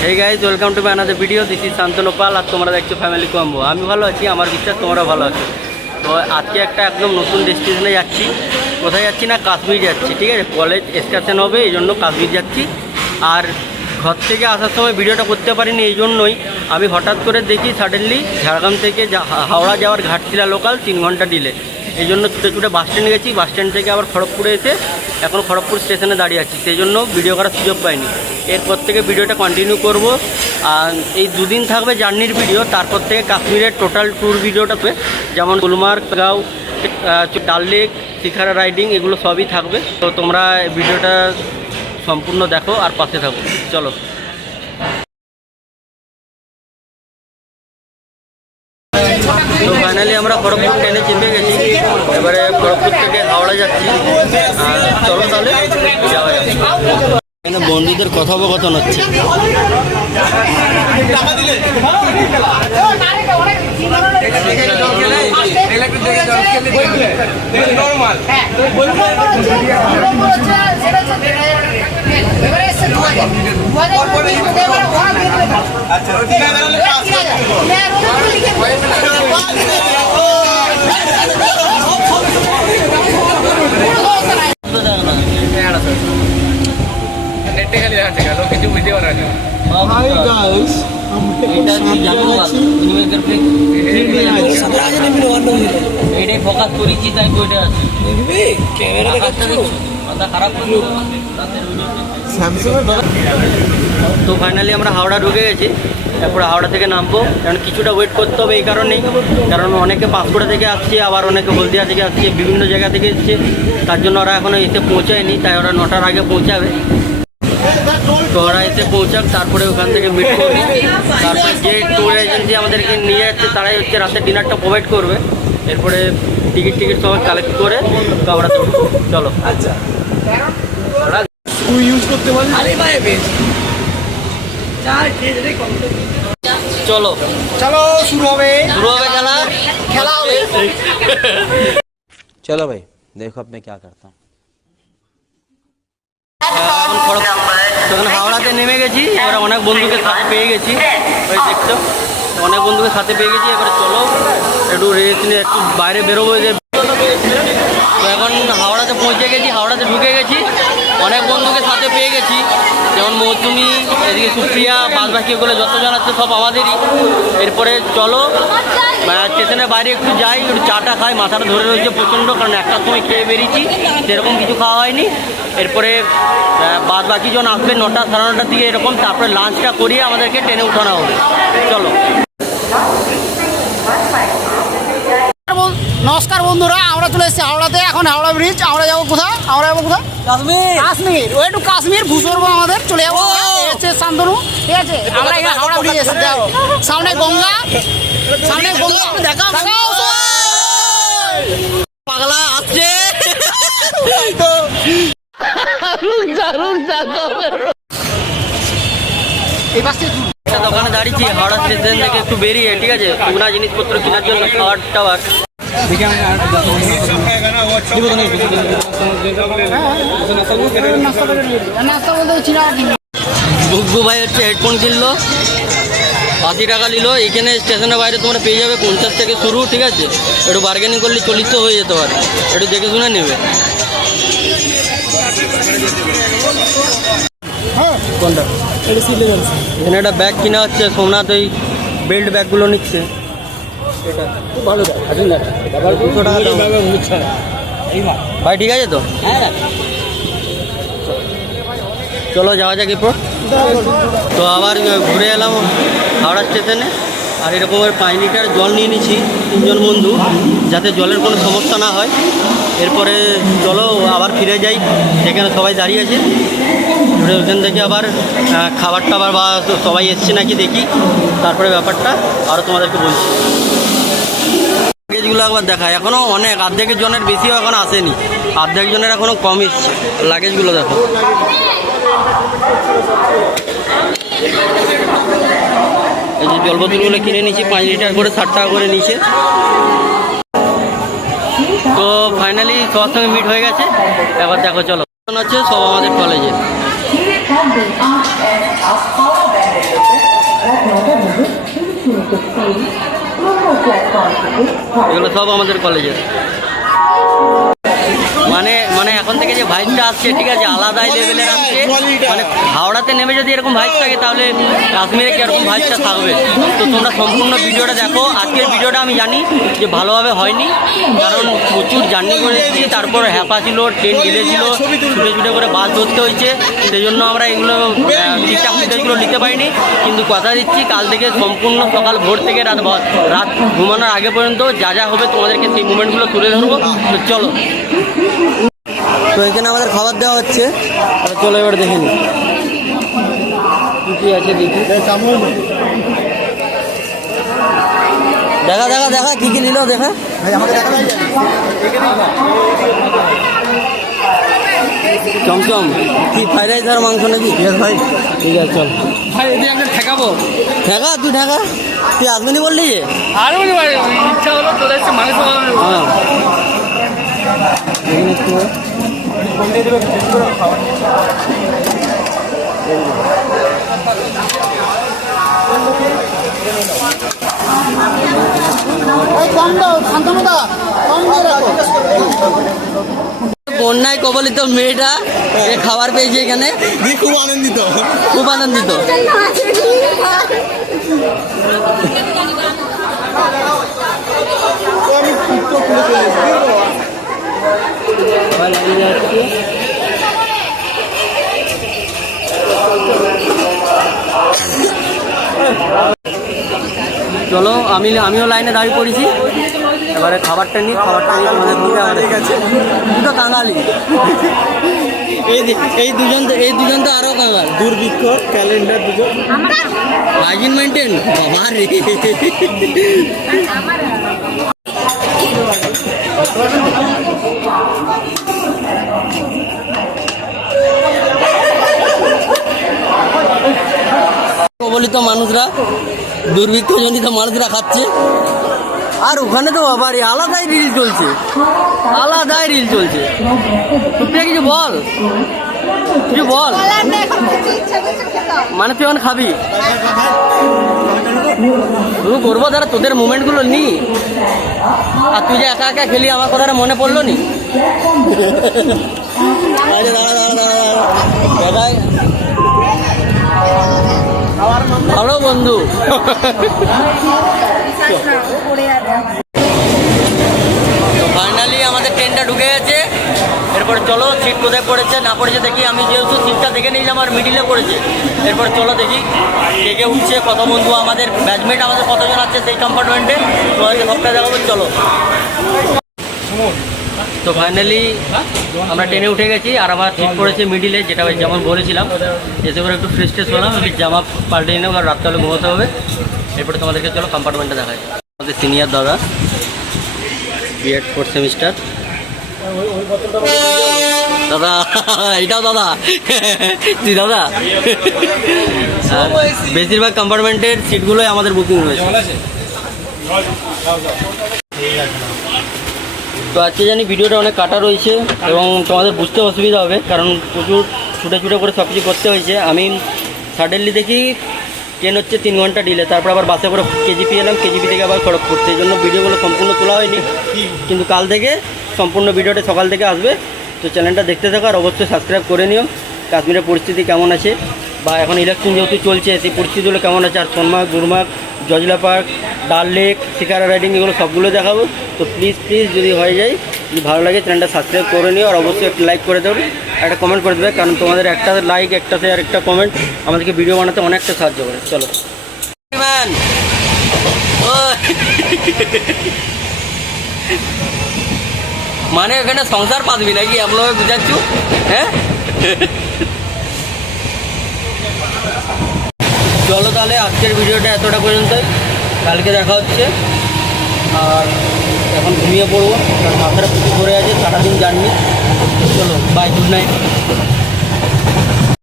Hey guys welcome to my another video this is Shantanu Pal और তোমরা দেখছো ফ্যামিলি কম্বো। আমি ভালো আছি, আমার বিশ্বাস তোমরা ভালো আছো। তো আজকে একটা একদম নতুন ডেস্টিনেশনে যাচ্ছি। কোথায় যাচ্ছি না, কাশ্মীর যাচ্ছি। ঠিক আছে, কলেজ এক্সকারশন হবে, এই জন্য কাশ্মীর যাচ্ছি। আর ঘর থেকে আসার সময় ভিডিওটা করতে পারিনি, এই জন্যই আমি হঠাৎ করে দেখি সাডেনলি ঝাড়গ্রাম থেকে হাওড়া যাওয়ার ঘাটশিলা লোকাল 3 ঘন্টা ডিলে। এই জন্য ছুটে ছুটে বাস স্ট্যান্ড গেছি, বাস স্ট্যান্ড থেকে আবার খড়গপুরে এসে এখন খড়গপুর স্টেশনে দাঁড়িয়ে আছি, সেই জন্য ভিডিও করার সুযোগ পাইনি। এরপর থেকে ভিডিওটা কন্টিনিউ করব। আর এই দুদিন থাকবে জার্নির ভিডিও, তারপর থেকে কাশ্মীরের টোটাল ট্যুর ভিডিওটাতে যেমন গুলমার্গ, গাঁও, ডাল লেক, শিখারা রাইডিং এগুলো সবই থাকবে। তো তোমরা ভিডিওটা সম্পূর্ণ দেখো আর পাশে থাকো। চলো। তো ফাইনালি আমরা খড়গপুর ট্রেনে চেপে গেছি, এবারে খড়গপুর থেকে হাওড়া যাচ্ছি। চলো তাহলে যাওয়া যাচ্ছে। এখানে বন্ধুদের কথোপকথন হচ্ছে। ফোকাস করেছি তাই বইটা আছে। তো ফাইনালি আমরা হাওড়া ঢুকে গেছি, তারপরে হাওড়া থেকে নামবো। কারণ কিছুটা ওয়েট করতে হবে এই কারণেই, কারণ অনেকে পাঁশকুড়া থেকে আসছে, আবার অনেকে হলদিয়া থেকে আসছে, বিভিন্ন জায়গা থেকে এসছে। তার জন্য ওরা এখনও এসে পৌঁছায়নি, তাই ওরা 9টার আগে পৌঁছাবে। তো ওরা এসে পৌঁছাক, তারপরে ওখান থেকে মিট করবো। তারপরে যে ট্যুর এজেন্সি আমাদেরকে নিয়ে যাচ্ছে তারাই হচ্ছে রাতের ডিনারটা প্রোভাইড করবে। এরপরে টিকিট সবাই কালেক্ট করে তো আমরা চলো। আচ্ছা চলো चलो शुरू হবে খেলা হবে। चलो भाई देखो अब मैं क्या करता हूँ। তখন হাওড়াতে নেমে গেছি, এবারে অনেক বন্ধুকে সাথে পেয়ে গেছি, ওই দেখছো অনেক বন্ধুকে সাথে পেয়ে গেছি। এবারে চলো একটু রেস্ট নিয়ে একটু বাইরে বেরোবো। যে তো এখন হাওড়াতে পৌঁছে গেছি, হাওড়াতে ঢুকে গেছি, অনেক বন্ধুকে সাথে পেয়ে গেছি, যেমন মৌসুমি, এদিকে সুপ্রিয়া, বাদবাকি ওগুলো যতজন আছে সব আমাদেরই। এরপরে চলো স্টেশনের বাইরে একটু যাই, একটু চাটা খাই, মাথাটা ধরে রয়েছে প্রচণ্ড, কারণ একটার সময় খেয়ে বেরিয়েছি, সেরকম কিছু খাওয়া হয়নি। এরপরে বাদ বাকি জন আসবে 9টা সাড়ে 9টার দিকে এরকম, তারপরে লাঞ্চটা করিয়ে আমাদেরকে ট্রেনে উঠানো হবে। চলো। নমস্কার বন্ধুরা, আমরা চলে এসেছি হাওড়াতে। এখন হাওড়া ব্রিজ, আমরা যাবো কোথায়? আমরা যাবো কোথায়? কাশ্মীর। ওই একটু কাশ্মীর ভূস্বর্গ আমাদের চলে যাবো। হচ্ছে শান্তনু, ঠিক আছে? আমরা এখানে হাওড়া ব্রিজ এসে যাবো। সামনে গঙ্গা, সামনে গঙ্গা দেখাও। পাগলা আসছে। এই পাশে দোকানে দাঁড়িয়েছি হাওড়া স্টেশন থেকে একটু বেরিয়ে, ঠিক আছে, শুকনা জিনিসপত্র কেনার জন্য, খাবার টাবার। নাস্তা বলতে চিরা বুকবু ভাই হচ্ছে হেডফোন কিনলো, 80 টাকা নিল। এইখানে স্টেশনের বাইরে তোমরা পেয়ে যাবে 50 থেকে শুরু, ঠিক আছে? একটু বার্গেনিং করলে 40 হয়ে যেতে পারে, একটু দেখে শুনে নেবে। কোনটা? এখানে একটা ব্যাগ কিনা হচ্ছে, সোমনাথ ওই বেল্ট ব্যাগগুলো নিচ্ছে। এটা খুব ভালো ব্যাগ, 200 টাকা ভাই, ঠিক আছে তো? হ্যাঁ চলো যাওয়া যাক এরপর। তো আবার ঘুরে এলাম হাওড়া স্টেশনে, আর এরকমের 5 লিটার জল নিয়ে নিচ্ছি 3 জন বন্ধু, যাতে জলের কোনো সমস্যা না হয়। এরপরে চলো আবার ফিরে যাই, যেখানে সবাই দাঁড়িয়ে আছে। ওখান থেকে আবার খাবার টাবার বা সবাই এসছে নাকি দেখি, তারপরে ব্যাপারটা আরও তোমাদেরকে বলছি। লাগেজগুলো একবার দেখা, এখনও অনেক, অর্ধেকের জনের বেশিও এখন আসেনি, অর্ধেক জনের এখনও কম এসছে। লাগেজগুলো দেখো। এই যে জল বোতলগুলো কিনে নিয়েছি 5 লিটার করে, 60 টাকা করে নিচে। তো ফাইনালি সবার সঙ্গে মিট হয়ে গেছে। এবার দেখো চলো আছে সব আমাদের কলেজে। এগুলো সব আমাদের কলেজের। মানে মানে এখন থেকে যে ভাইবটা আসছে, ঠিক আছে, আলাদাই লেভেলের আসছে। মানে হাওড়াতে নেমে যদি এরকম ভাইব থাকে তাহলে কাশ্মীরে কি এরকম ভাইবটা থাকবে। তো তোমরা সম্পূর্ণ ভিডিওটা দেখো। আজকের ভিডিওটা আমি জানি যে ভালোভাবে হয়নি, কারণ প্রচুর জার্নি করেছি, তারপর হ্যাপা ছিল, ট্রেন ডিলে ছিল, ছুটে ছুটে করে বাস ধরতে হয়েছে। সেই জন্য আমরা এগুলো ঠিকঠাক ফুটেজগুলো নিতে পারিনি। কিন্তু কথা দিচ্ছি, কাল থেকে সম্পূর্ণ সকাল ভোর থেকে রাত ঘুমানোর আগে পর্যন্ত যা যা হবে তোমাদেরকে সেই মুমেন্টগুলো তুলে ধরবো। তো চলো। তো এখানে আমাদের খাবার দেওয়া হচ্ছে, চলো এবার দেখে নি কি আছে দেখি। দেখা দেখা দেখা কি কি নিল দেখা। চমচম কি ফ্রাইড রাইস আর মাংস নাকি? ভাই ঠিক আছে চল ভাই এদিকে একটা ঠেকাবো। ঠেকা তুই ঠেকা, তুই আসবি বললি যে আর ইচ্ছা হলো চলে এসছে মানুষ। হ্যাঁ কম দাও শান্তনুদা, কম দিয়ে রাখো। বন্যায় কবলিত মেয়েটা এ খাবার পেয়েছে এখানে, খুব আনন্দিত। খুব আনন্দিত। চলো আমিও লাইনে দাঁড়িয়ে পড়েছি। এবারে খাবারটা নিই, খাবারটা নিয়ে তোমাদের দিকে আমাদের কাছে দুটো কাঙালি। এই দুজন তো আরো কাঙাল। দুর্ভিক্ষ ক্যালেন্ডার দুজন হাইজিন মেনটেন বাবা রে। কবলিত মানুষরা, দুর্ভিক্ষজনিত মানুষরা খাচ্ছে। আর ওখানে তো আবার আলাদাই রিল চলছে, আলাদাই রিল চলছে। তুই কিছু বল, কিছু বল। মানে তুই এখন খাবি, শুরু করবো তারা তোদের মুমেন্টগুলো নি। আর তুই যে একা একা খেলি আমার কথাটা মনে পড়লো নি। ভালো বন্ধু। ফাইনালি আমাদের ট্রেনটা ঢুকে গেছে। এরপর চলো সিট কোথায় পড়েছে না পড়েছে দেখি। আমি যেহেতু সিটটা দেখে নিলাম আর মিডিলে পড়েছে। এরপর চলো দেখি কে কে উঠছে, কত বন্ধু আমাদের ব্যাচমেট আমাদের কতজন আছে সেই কম্পার্টমেন্টে, তোমাদেরকে সবটা দেখাবো। চলো। তো ফাইনালি আমরা ট্রেনে উঠে গেছি আর আমার সিট পড়েছে মিডিলে, যেটা যেমন বলেছিলাম। এসে করে একটু ফ্রেশ ট্রেশ হলাম, আমি জামা পাল্টে নিলাম কারণ রাত্রে ঘুমোতে হবে। এরপরে তোমাদেরকে চলো কম্পার্টমেন্টে দেখায়। আমাদের সিনিয়র দাদা, বিএড 4th সেমিস্টার দাদা। এটাও দাদা, তুই দাদা। বেশিরভাগ কম্পার্টমেন্টের সিটগুলোই আমাদের বুকিং হয়েছে। তো আজকে জানি ভিডিওটা অনেক কাটা রয়েছে এবং তোমাদের বুঝতে অসুবিধা হবে, কারণ প্রচুর ছুটে ছুটে করে সব কিছু করতে হয়েছে। আমি সাডেনলি দেখি ট্রেন হচ্ছে 3 ঘন্টা ডিলে, তারপর আবার বাসে করে কেজিপি এলাম, কেজিপি থেকে আবার খড়গপুর। এই জন্য ভিডিওগুলো সম্পূর্ণ তোলা হয়নি, কিন্তু কাল থেকে সম্পূর্ণ ভিডিওটা সকাল থেকে আসবে। তো চ্যানেলটা দেখতে থাকো আর অবশ্যই সাবস্ক্রাইব করে নিও। কাশ্মীরের পরিস্থিতি কেমন আছে বা এখন ইলেকশন যেহেতু চলছে সেই পরিস্থিতিগুলো কেমন আছে, আর সোনমার্গ, গুলমার্গ, জজলা পার্ক, ডাল লেক, শিকারা রাইডিং, এগুলো সবগুলো দেখাবো। তো প্লিজ যদি হয়ে যায়, যদি ভালো লাগে চ্যানেলটা সাবস্ক্রাইব করে নিও আর অবশ্যই একটা লাইক করে দেবে, একটা কমেন্ট করে দেবে, কারণ তোমাদের একটা লাইক, একটা শেয়ার, একটা কমেন্ট আমাদেরকে ভিডিও বানাতে অনেকটা সাহায্য করে। চলো মানে ওখানে সংসার পাতবি নাকি আপনাকে বুঝাচ্ছ? হ্যাঁ চলো তাহলে আজকের ভিডিওটা এতটা পর্যন্তই, কালকে দেখা হচ্ছে। আর এখন ঘুমিয়ে পড়বো কারণ মাথাটা প্রচুর ধরে আছে, সারাদিন জার্নি। চলো বাই, গুড নাইট।